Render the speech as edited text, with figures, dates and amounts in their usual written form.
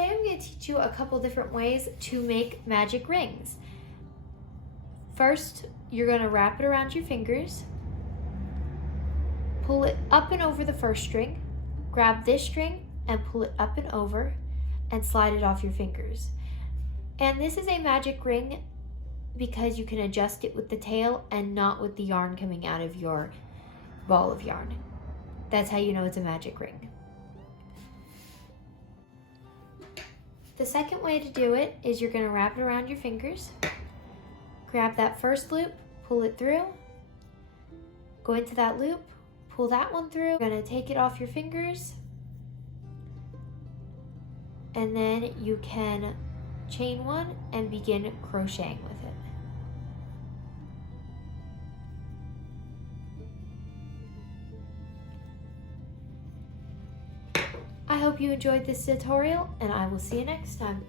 Today I'm going to teach you a couple different ways to make magic rings. First, you're going to wrap it around your fingers, pull it up and over the first string, grab this string and pull it up and over and slide it off your fingers. And this is a magic ring because you can adjust it with the tail and not with the yarn coming out of your ball of yarn. That's how you know it's a magic ring. The second way to do it is you're going to wrap it around your fingers, grab that first loop, pull it through, go into that loop, pull that one through. You're going to take it off your fingers, and then you can chain one and begin crocheting with it. I hope you enjoyed this tutorial, and I will see you next time.